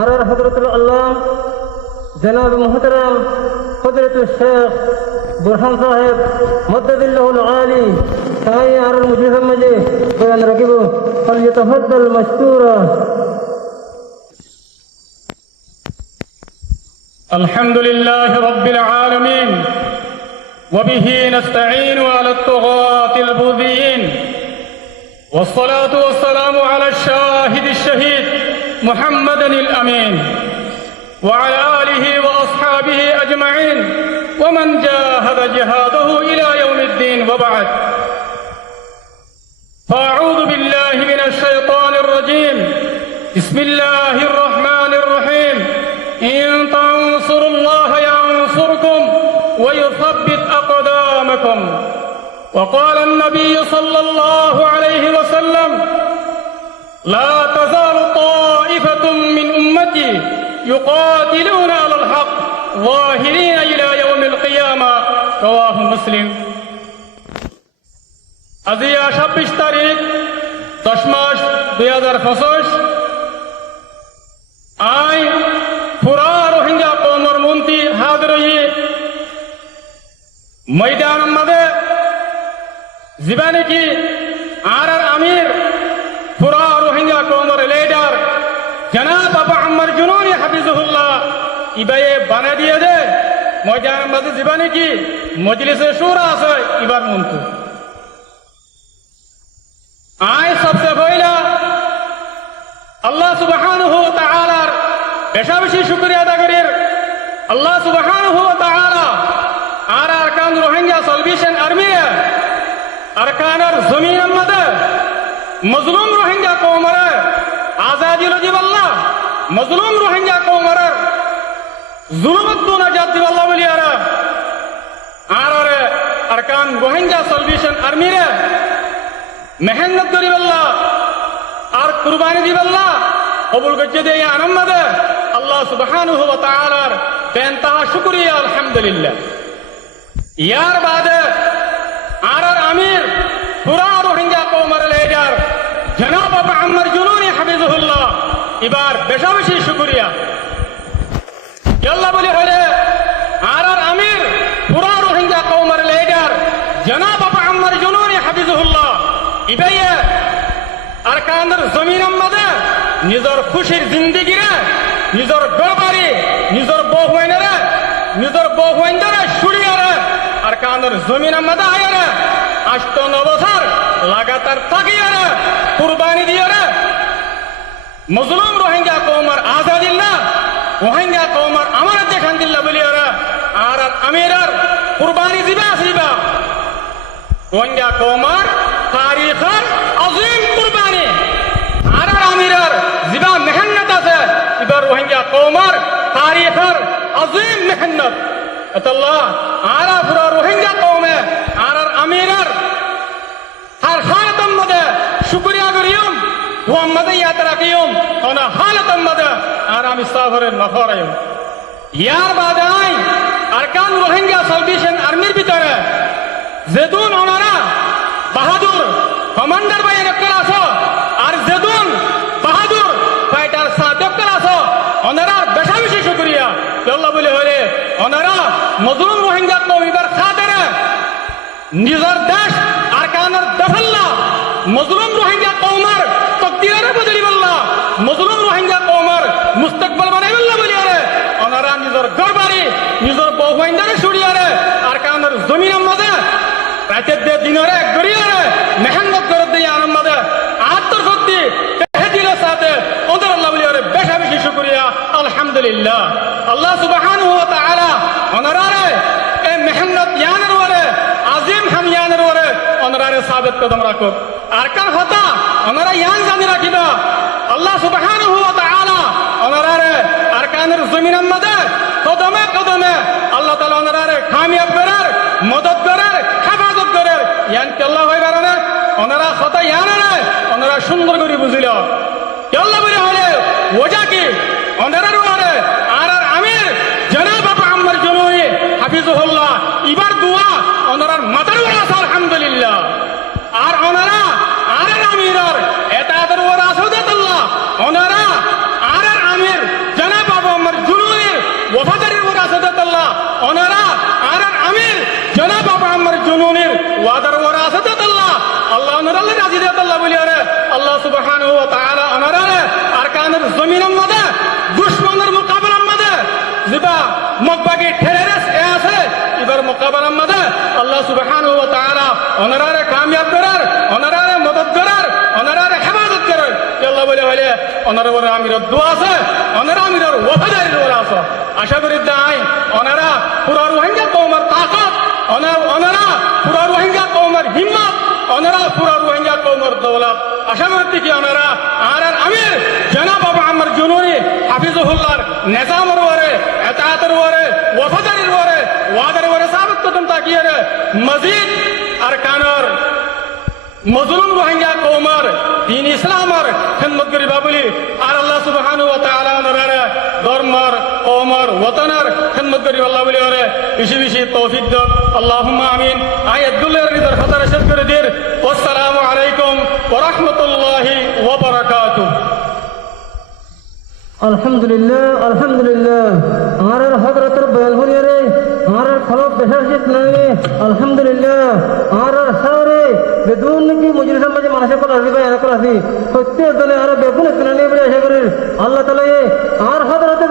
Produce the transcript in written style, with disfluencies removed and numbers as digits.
আর হযরতুল আল্লাহ জনাব মুহতারাম হযরতুল শেখ বুরহান সাহেব মদ্দাদিল্লাহুল আলী সাই আর মুজরিম মাঝে বয়ান রাখিব ফালইতাফাদ্দাল মাশকুরা। الحمد لله رب العالمين وبه نستعين على الطغاة البغيين والصلاة والسلام على الشاهد الشهيد محمد الأمين وعلى آله وأصحابه أجمعين ومن جاهد جهاده إلى يوم الدين وبعد فأعوذ بالله من الشيطان الرجيم بسم الله الرحمن الرحيم إن تنصروا الله ينصركم ويثبت أقدامكم وقال النبي صلى الله عليه وسلم لا تزال طائفة من أمتي يقاتلون على الحق ظاهرين إلى يوم القيامة رواه مسلم। আজিয়া 26 তারিখ 10 মাস 2025 আই পুরা রোহিঙ্গা কওমর মন্ত্রী হাজির হয়ে ময়দান মধ্যে জীবনে কি আর আমির পুরা রোহিঙ্গা কওমর লিডার জনাব আবু আম্মার জুনুনি হাফিজুল্লাহ ইবায়ে বানা দিয়ে দে ময়দান মধ্যে জীবনে কি মজলিসে শুরা আছে ইবার মন্ত্রী আই সবচেয়ে পয়লা আল্লাহ সুবহানাহু ওয়া তাআলার বেশি বেশি শুকরিয়া আদা করির। আল্লাহ সুবহানাহু ওয়া তাআলা আর আরকান রোহিঙ্গা সলভেশন আর্মি আরকানের জমিনের মধ্যে মজলুম রোহিঙ্গা কওমের আজাদি লজিব আল্লাহ মজলুম রোহিঙ্গা কওমের জুলুমত দো নাজাত দিব আল্লাহ বলিয়ারা আর আরকান রোহিঙ্গা সলভেশন আর্মি রে মেহনত করিব আল্লাহ আর কুরবানি দিব আল্লাহ কবুল করতে দেয় আনন্দে আল্লাহ সুবহানাহু ওয়া তাআলার বেনতাহা শুকরিয়া আলহামদুলিল্লাহ। ইয়ার বাদে আর আমির পুরা রোহিঙ্গা কওমের লিডার জনাব আবু আম্মার জুনুনি হাফিজুল্লাহ এবার বেশি বেশি শুকরিয়া আল্লাহ বলে হলে আর আমির পুরা রোহিঙ্গা কওমের লিডার জনাব আবু আম্মার জুনুনি হাফিজুল্লাহ ইবায়ে আরকানের জমিনের মধ্যে নিজের খুশির জিন্দিগিরে নিজের গড়বাড়ি নিজের বউয়াইনরে শুড়িয়ারে আরকানের জমিনের মধ্যে আয়ারে 8 বছর লাগাতার থাকিয়ারে কুরবানি দিয়ারে মজলুম রোহিঙ্গা কওমের আজাদিল্লাহ রোহিঙ্গা কওমের আমানত দেখান দিল্লাহ বলিয়ারে আর আমিরার কুরবানি দিবা আসিবা রোহিঙ্গা কওমের তারিখের আজিম কুরবানি আর আমিরার জিবা মেহনত আছে এবার রোহিঙ্গা কওমের তারিখের আজিম মেহনত আল্লাহ আর পুরা রোহিঙ্গা কওমে আর আমিরার হর হালতম মধ্যে শুকরিয়া করিয়ম মুহাম্মদ ইয়াদ রাখিয়ম ওনা হালতম মধ্যে আর আমি সাফরে নফরায়ম। ইয়ার বাদে আই আরকান রোহিঙ্গা সলভেশন আর্মির ভিতরে যেদুন ওনারা বাহাদুর কমান্ডার ভাই একজন আছো আর যেদুন বাহাদুর ফাইটার সাদকল আছো ওনারা বেশি বেশি শুকরিয়া আল্লাহ বলে হলে ওনারা মজলুম রোহিঙ্গা কওমের খাতিরে নিজের দেশ আরকানের দফল্লা মজলুম রোহিঙ্গা কওমের তকদিরে বদলি বল্লা মজলুম রোহিঙ্গা কওমের মুস্তাকবাল বানাই বল্লা বলি আরে ওনারা নিজের ঘরবাড়ি নিজের বউয়াইনরে শুড়িয়ারে আরকানের জমিনের মধ্যে রাতের দে দিনরে গড়িয়ারে মেহনত করে দিয়ে আনন্দে আত্মশক্তি তেহদিলের সাথে ওদের আল্লাহ বলি আরে বেশি বেশি শুকরিয়া আলহামদুলিল্লাহ। আল্লাহ সুবহানাহু ওয়া তাআলা ওনারে এই মেহনত ইয়ানের ওরে আজিম হামিয়ানের ওরে ওনারে সাবিত কদম রাখো আরকান হতা ওনারা ইয়ান জানি রাখিবা আল্লাহ সুবহানাহু ওয়া তাআলা ওনারে আরকানের জমিনের মধ্যে কদমে কদমে আল্লাহ তাআলা ওনারে কামিয়াব করার মদদ করার হেফাজত করার ইয়ান কে আল্লাহ হয় বারানা ওনারা হতা ইয়ানে ওনারা সুন্দর করে বুঝিল আল্লাহ বলে হলে ওজা কি ওনারে ওরে আর আমির জনাব আবু আম্মার জুনুনি হাফিজুল্লাহ ইবার দোয়া ওনার মাথার উপর আছে আলহামদুলিল্লাহ আর ওনারা আর আমিরের এটা ওরা আছে আল্লাহ ওনারা আর আমির সুবহানাহু ওয়া তাআলা অনারারে আরকানের জমিনের মধ্যে দুশমনের মোকাবেলার মধ্যে যেবা মকবাগে ঠেরেস এ আছে এবার মোকাবেলার মধ্যে আল্লাহ সুবহানাহু ওয়া তাআলা অনারারে কামিয়াব করার অনারারে মদদ করার অনারারে হেফাজত করার আল্লাহ বলে হলে অনারা আমিরের দোয়া আছে অনারা আমিরের ওয়াফাদারি দোয়া আছে আশা করি যাই অনারা পুরা রোহিঙ্গা কওমের তাকত অনারা পুরা রোহিঙ্গা কওমের হিম্মত অনারা পুরা রোহিঙ্গা কওমের দৌলত আশা করতে কি অনারা আর আমির জনাব আবু আমর জুনুনি হাফিজুল্লাহর নিজামের ওরে এতায়াতের ওরে ওয়াফাদারির ওরে ওয়াদার ওরে সাবিত কদম তাকিয়ে রে মজিদ আরকানের মজলুম রোহিঙ্গা কওমের দিন ইসলামের খিদমত করিবা বলি আর আল্লাহ সুবহানাহু ওয়া তাআলা ওনারে ধর্মের কওমের ওয়াতনের খিদমত করিবা আল্লাহ বলি ওরে বেশি বেশি তৌফিক দাও আল্লাহুম্মা আমিন আয়াতুল্লাহর রিদার খাতার শেষ করে দির আসসালামু আলাইকুম ওয়া রাহমাতুল্লাহি ওয়া বারাকাতুহু আলহামদুলিল্লাহ আলহামদুলিল্লাহ আমার হযরতের বয়ান শুনিয়ে আমার খলক দেশের জিত নাই আলহামদুলিল্লাহ আমার সারে বেদুন কি মজলিসের মাঝে মানুষের কথা আসবে এরকম আসি প্রত্যেক দলে আর বেগুন ইতনা নিয়ে বলে আশা করি আল্লাহ তাআলা আর হযরতের